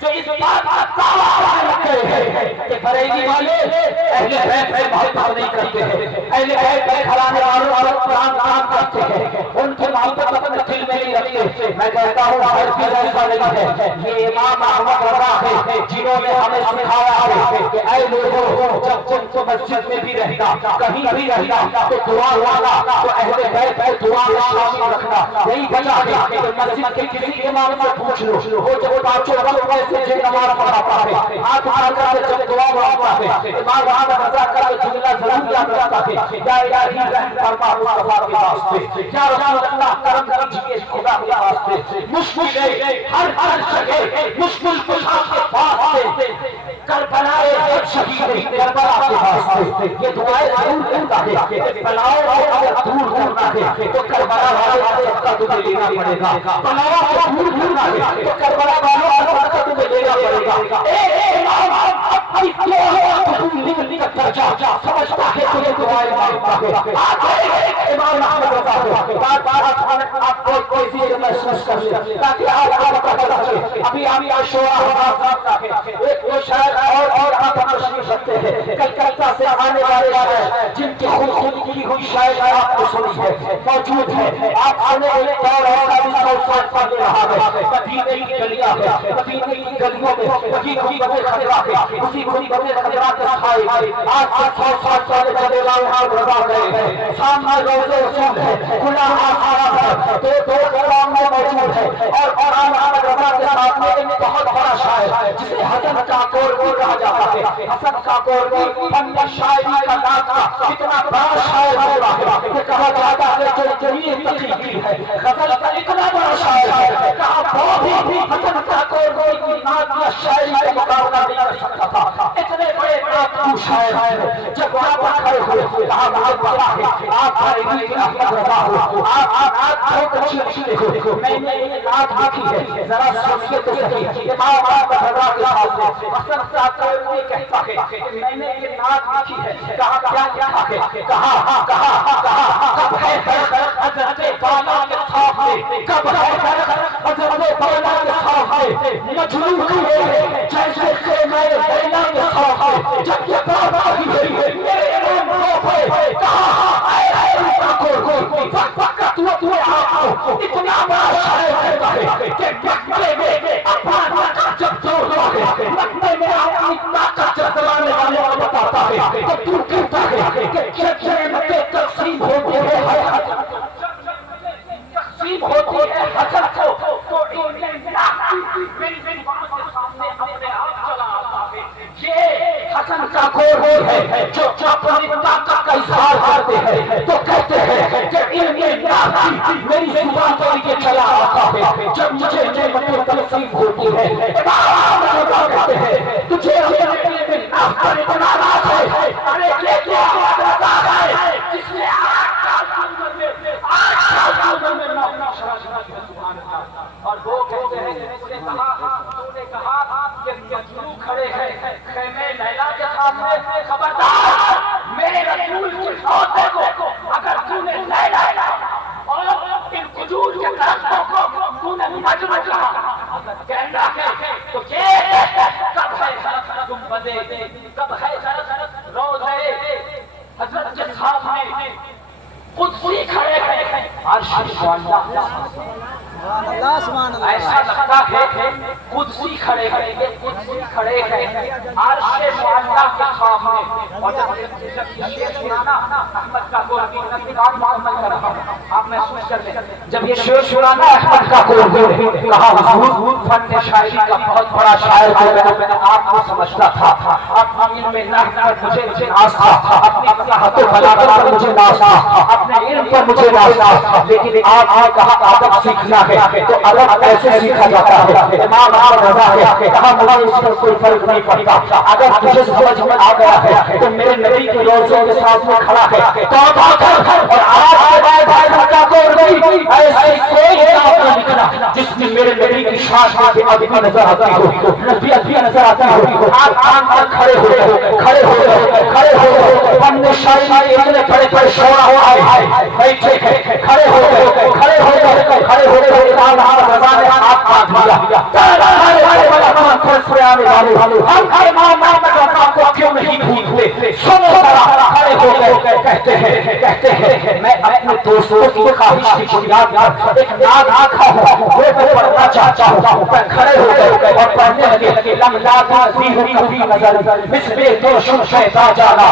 جو اس بات کا دعویٰ کرتے ہیں کہ بریلی والے اہل بیت سے محبت نہیں کرتے ہیں، اہل بیت کے گھرانے والوں اور قرآن کام کرتے ہیں، ان کی محبت اپنے دل میں نہیں رکھتے۔ میں کہتا ہوں ہرگز ایسا نہیں ہے۔ یہ امام احمد رضا ہے جنہوں نے ہمیں سکھایا ہے کہ اے لوگوں، جب تم کو مسجد میں بھی رہنا، کہیں بھی رہنا، تو دعا لانا، تو اہل بیت کو دعا میں شامل رکھنا۔ یہی وجہ ہے کہ مسجد کے کسی امام سے پوچھ لو، وہ جب پانچوں وقت میں سے نماز پڑھاتا ہے، ہاتھ اٹھا کر جب دعا مانگتا ہے، امام احمد رضا کا جملہ ضرور یاد رکھتا ہے، یا الہی رحم فرما مصطفیٰ کے واسطے، یا رسول اللہ کرم کیجیے خدا کے واسطے، مشکل ہے ہر جگہ، مشکل کشا کے واسطے، کربلا ایک شہید کربلا کے واسطے۔ یہ دعائیں ضرور کرتا ہے کہ بلاؤں کو اگر دور کرنا ہے تو کربلا والوں کا صدقہ تمہیں لینا پڑے گا، بلاؤں کو دور کرنا ہے تو کربلا والوں کا صدقہ تمہیں لینا پڑے گا۔ اپنی دعائیں کا درجہ سمجھتا ہے تمہیں دعائیں مانگتا ہے۔ امام احمد رضا کو بار بار آپ کو کوئی چیز محسوس کر لیں تاکہ آپ کا پتہ چلے۔ ابھی آپ شورا ہوگا ایک وہ شاعر اور آپ تشریف رکھتے ہیں کلکتہ سے آنے والے شاعر جن کی خود کی ہوئی شاعر آپ کو سنی ہے موجود ہے۔ آپ آنے ایک دور ایسا بھی سوچ پڑھ رہا ہے، مدینے کی گلیاں ہے، مدینے کی گلیوں میں وہی غریبت خطرہ ہے، اسی غریبت خطرہ کے سائے آج سے 100 سال پہلے جب امام احمد رضا گئے ہیں، سامنے روضہ رسول ہے، کھلا آسارا ہے، دو سامنے موجود ہے، اور امام احمد رضا کے سامنے ایک بہت بڑا شاعر جسے حسن کاکور بھی کہا جاتا ہے۔ حسن کاکور بھی فن شاعری کا ناطق اتنا بڑا شاعر ہوا ہے کہ کہا جاتا ہے جو جمیل تقی ہے غزل کا اتنا بڑا شاعر ہے، کہا وہ بھی حسن کاکور کی نعت یا شاعری کا مقابلہ نہیں کر سکتا تھا۔ اتنے بڑے نعتگو شاعر ہیں، جب وہاں پر کھڑے ہوئے کہا مجھے پتا ہے آپ بریلی کے احمد رضا ہو، آپ بہت اچھی لکھتے ہو، میں نے یہ نعت لکھی ہے ذرا سنیے تو صحیح۔ امام احمد رضا کے ساتھ حسن کاکور یہ کہتا ہے کہ میں نے یہ نعت لکھی ہے، کہا کیا لکھا ہے، کہا کب ہے حضرت بالا کے سامنے، کب ہے حضرت بالا کے سامنے مجنون ہوئے جیسے خیمہ لیلا کے سامنے، جب یہ بات آئی ہے میرے امام رو پہ، کہا اے کاکور فقط وہ آؤ اتنا بڑا شاعر ہے کہ مکے میں اپنا طاقت جب جوڑتا ہے، مکے میں اپنی طاقت جب چلانے والوں کو بتاتا ہے تو تو کہتا ہے کہ جنتیں تقسیم ہوتی ہے تقسیم ہوتی ہے حسن کو تو میری زبان کے سامنے اپنے آپ چلا آتا ہے۔ یہ حسن کاکور ہے جو اپنی طاقت کا اظہار کرتے ہیں تو کہتے ہیں کہ علم نافی میری زبان کے لیے چلا آتا ہے جب مجھے نعمتیں تقسیم ہوتی ہے۔ امام احمد کہتے ہیں تجھے علم نافی پر اتنا راز ہے، ارے یہ کیا رضا ہے جس نے 8 سال میں نافی شرح کی سبحان اللہ۔ اور وہ کہتے ہیں جس نے کہا کہ مجنون کھڑے ہیں خیمے لیلا کے سامنے، خبردار میرے رسول کے سوتے کو اگر تو نے لیلا اور ان وجود کے درختوں کو تو نے مجنون کہا، اگر کہنا ہے تو یہ کب ہے غرق تم بدے، کب ہے غرق روزے حضرت کے سامنے قدسی کھڑے ہیں عرش ایسا لگتا ہے قدسی کھڑے ہیں، یہ قدسی کھڑے ہیں عرش معلیٰ کے سامنے۔ اور جب یہ شعر سنانا احمد کاکور کی نصیحت محمد کا رہا آپ محسوس کر لیں، جب یہ شعر سنانا احمد کاکور نے کہا حضور فن شاعری کا بہت بڑا شاعر جو میں نے آپ کو سمجھتا تھا، اپنی علم نحو پر مجھے ناز تھا، اپنی فصاحت و بلاغت پر مجھے ناز تھا، اپنے علم پر مجھے ناز تھا، لیکن آپ نے کہا ادب سیکھنا ہے تو ادب ایسے سیکھا جاتا ہے۔ امام احمد رضا ہے کہا مجھے اس پر کوئی فرق نہیں پڑتا، اگر تجھے سمجھ میں آ گیا ہے تو میرے نبی کے روزے کے ساتھ میں کھڑا ہے توبہ کر، اور آج کے بعد حضرت کاکور نہیں ایسی کوئی کتاب نہ لکھنا جس میں میرے نبی کی شان بھی ابھی نظر آتی ہو، نبیت بھی نظر آتی ہو۔ آپ کام پر کھڑے ہو فن شاعری اتنے بڑے بڑے شعراء آئے بیٹھے کھڑے ہو گئے امام باندھ لیا ہمارے بڑا مان فرسے آنے والے ہم ایمان کا کو کیوں نہیں بھولتے سنو ذرا کھڑے ہو گئے کہتے ہیں میں اپنے دوستوں کی خواہش کی بنیاد پر ایک نعت آکھا ہوں وہ پڑھنا چاہتا ہوں میں کھڑے ہو گئے اور پڑھنے لگے لم لا تزیح فی نظر مثل دوشم شیطان جانا